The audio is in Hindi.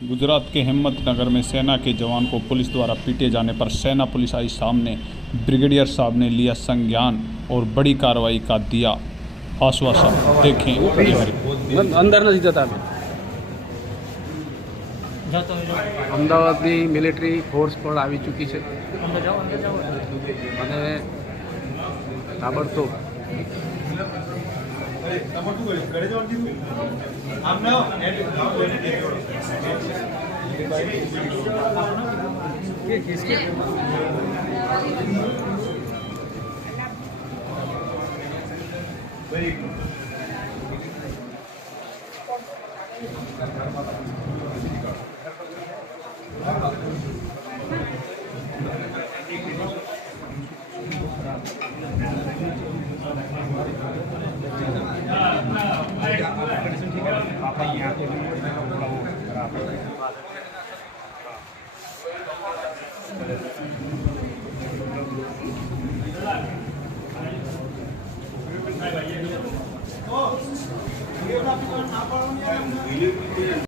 गुजरात के हिम्मतनगर में सेना के जवान को पुलिस द्वारा पीटे जाने पर सेना पुलिस आई सामने। ब्रिगेडियर साहब ने लिया संज्ञान और बड़ी कार्रवाई का दिया आश्वासन। देखें अंदर नहीं जाता અમદાવાદની મિલિટરી ફોર્સ પણ આવી ચૂકી છે અને તાબડતોબ